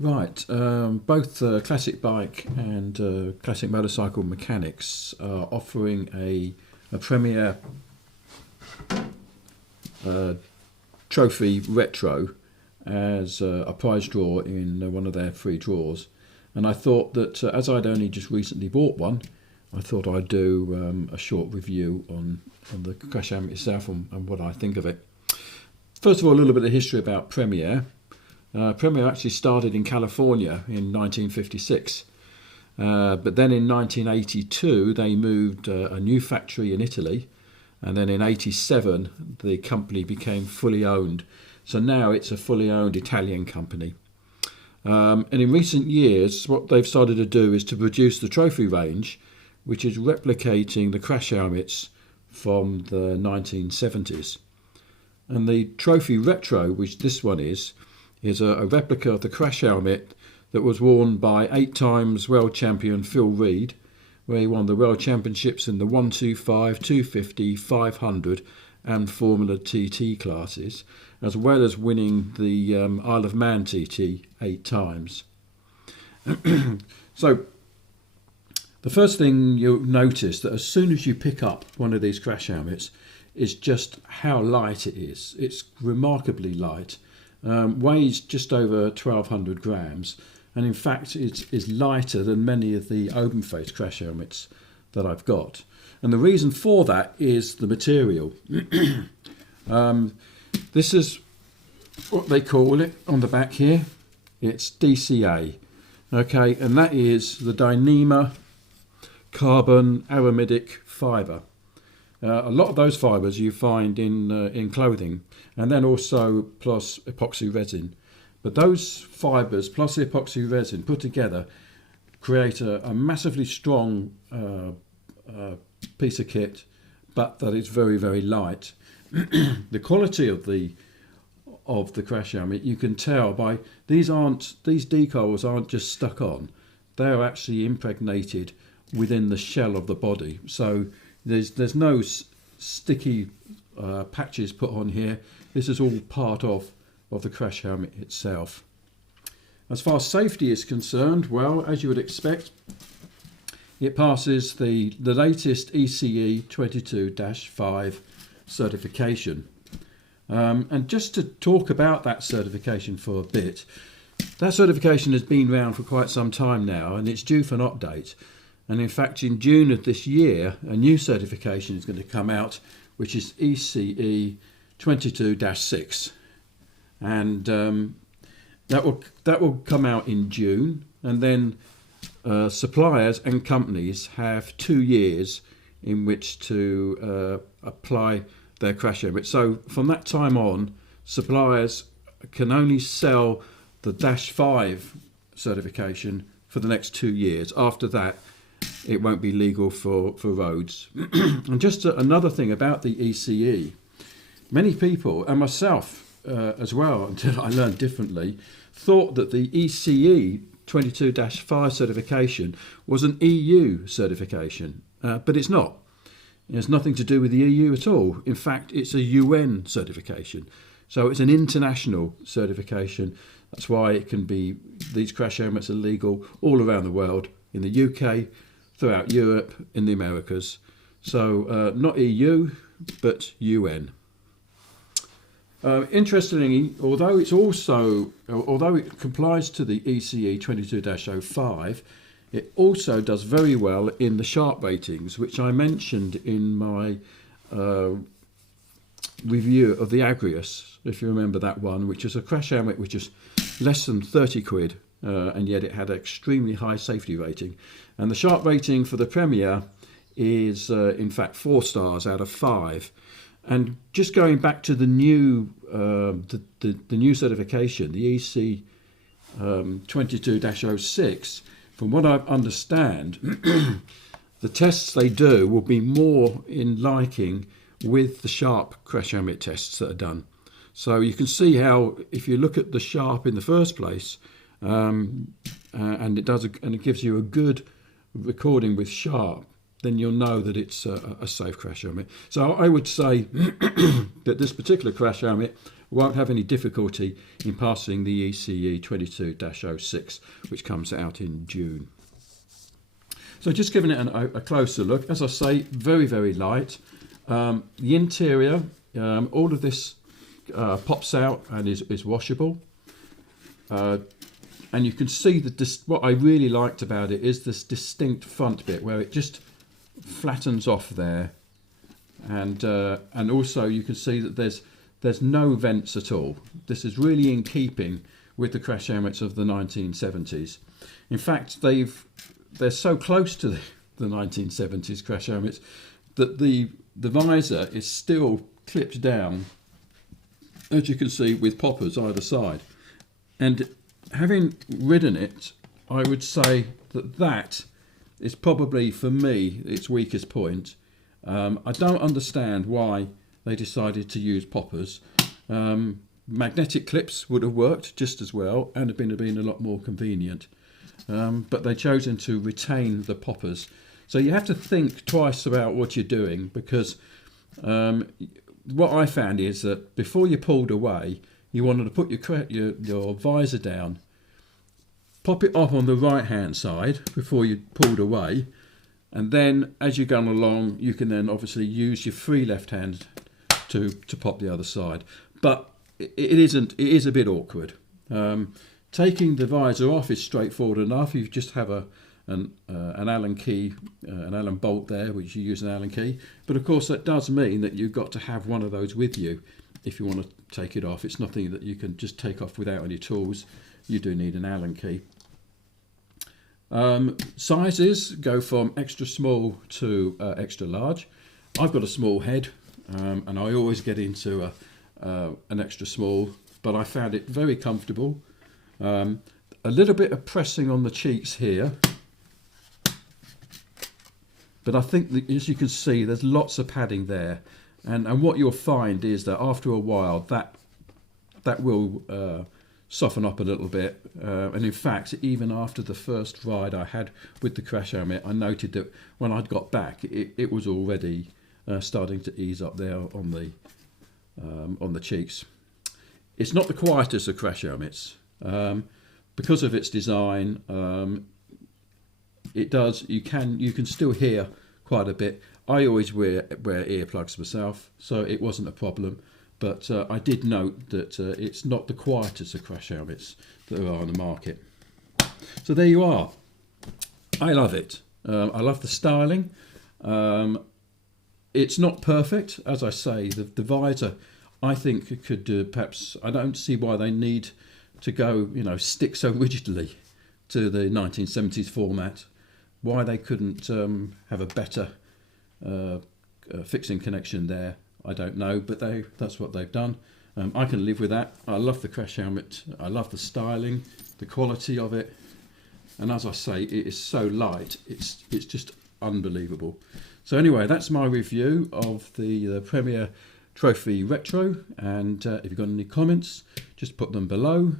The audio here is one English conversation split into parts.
Right, both Classic Bike and Classic Motorcycle Mechanics are offering a Premier Trophy Retro as a prize draw in one of their free draws. And I thought that as I'd only just recently bought one, I thought I'd do a short review on the crash helmet itself and what I think of it. First of all, a little bit of history about Premier. Premier actually started in California in 1956, but then in 1982 they moved a new factory in Italy, and then in 87 the company became fully owned. So now it's a fully owned Italian company. And in recent years what they've started to do is to produce the trophy range, which is replicating the crash helmets from the 1970s. And the Trophy Retro, which this one is a replica of the crash helmet that was worn by 8 times world champion Phil Reed, where he won the world championships in the 125, 250, 500 and Formula TT classes, as well as winning the Isle of Man TT 8 times. So the first thing you'll notice that as soon as you pick up one of these crash helmets is just how light it is. It's remarkably light. Weighs just over 1,200 grams, and in fact it is lighter than many of the open face crash helmets that I've got. And the reason for that is the material. This is what they call it on the back here. It's DCA, okay, and that is the Dyneema carbon aramidic fibre. A lot of those fibres you find in clothing, and then also plus epoxy resin. But those fibres plus the epoxy resin put together create a massively strong piece of kit, but that is very, very light. The quality of the crash helmet you can tell by these decals aren't just stuck on; they are actually impregnated within the shell of the body. So there's no sticky patches put on here. This is all part of the crash helmet itself. As far as safety is concerned, well, as you would expect, it passes the latest ECE 22-5 certification. And just to talk about that certification for a bit, that certification has been around for quite some time now, and it's due for an update. And in fact, in June of this year, a new certification is going to come out, which is ECE 22-6. And that will come out in June. And then suppliers and companies have 2 years in which to apply their crash helmet. So from that time on, suppliers can only sell the -5 certification for the next 2 years. After that, it won't be legal for roads. And just another thing about the ECE, many people, and myself as well, until I learned differently, thought that the ECE 22-5 certification was an EU certification, but it's not. It has nothing to do with the EU at all. In fact, it's a UN certification. So it's an international certification. That's why these crash helmets are legal all around the world, in the UK, throughout Europe, in the Americas. So not EU, but UN. Interestingly, although it complies to the ECE 22-05, it also does very well in the Sharp ratings, which I mentioned in my review of the Agrius, if you remember that one, which is a crash helmet which is less than 30 quid, and yet it had an extremely high safety rating. And the Sharp rating for the Premier is in fact 4 stars out of 5. And just going back to the new new certification, the EC 22-06, from what I understand, the tests they do will be more in liking with the Sharp crash helmet tests that are done. So you can see how, if you look at the Sharp in the first place, and it gives you a good recording with Sharp, then you'll know that it's a safe crash helmet. So I would say that this particular crash helmet won't have any difficulty in passing the ECE 22-06, which comes out in June. So just giving it a closer look, as I say, very, very light. The interior, all of this pops out and is washable. And you can see what I really liked about it is this distinct front bit where it just flattens off there, and also you can see that there's no vents at all. This is really in keeping with the crash helmets of the 1970s. In fact, they're so close to the 1970s crash helmets that the visor is still clipped down, as you can see, with poppers either side. And having ridden it, I would say that is probably, for me, its weakest point. I don't understand why they decided to use poppers. Magnetic clips would have worked just as well and have been a lot more convenient. But they've chosen to retain the poppers. So you have to think twice about what you're doing, because what I found is that before you pulled away, you wanted to put your visor down, pop it off on the right hand side before you pulled away, and then as you're going along you can then obviously use your free left hand to pop the other side. But it is a bit awkward. Taking the visor off is straightforward enough. You just have an Allen key, an Allen bolt there, which you use an Allen key. But of course that does mean that you've got to have one of those with you if you want to take it off. It's nothing that you can just take off without any tools. You do need an Allen key. Sizes go from extra small to extra large. I've got a small head, and I always get into an extra small, but I found it very comfortable. A little bit of pressing on the cheeks here, but I think that, as you can see, there's lots of padding there, and what you'll find is that after a while that will soften up a little bit, and in fact, even after the first ride I had with the crash helmet, I noted that when I'd got back, it was already starting to ease up there on the cheeks. It's not the quietest of crash helmets. Because of its design, you can still hear quite a bit. I always wear earplugs myself, so it wasn't a problem. But I did note that it's not the quietest of crash helmets that are on the market. So there you are. I love it. I love the styling. It's not perfect, as I say. The visor, I think, could perhaps. I don't see why they need to go, stick so rigidly to the 1970s format. Why they couldn't have a better fixing connection there, I don't know, but that's what they've done. I can live with that. I love the crash helmet. I love the styling, the quality of it, and as I say, it is so light. It's just unbelievable. So anyway, that's my review of the Premier Trophy Retro, and if you've got any comments, just put them below.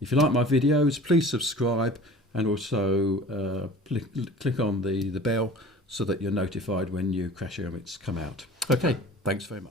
If you like my videos, please subscribe, and also click on the bell so that you're notified when new crash helmets come out. Okay, thanks very much.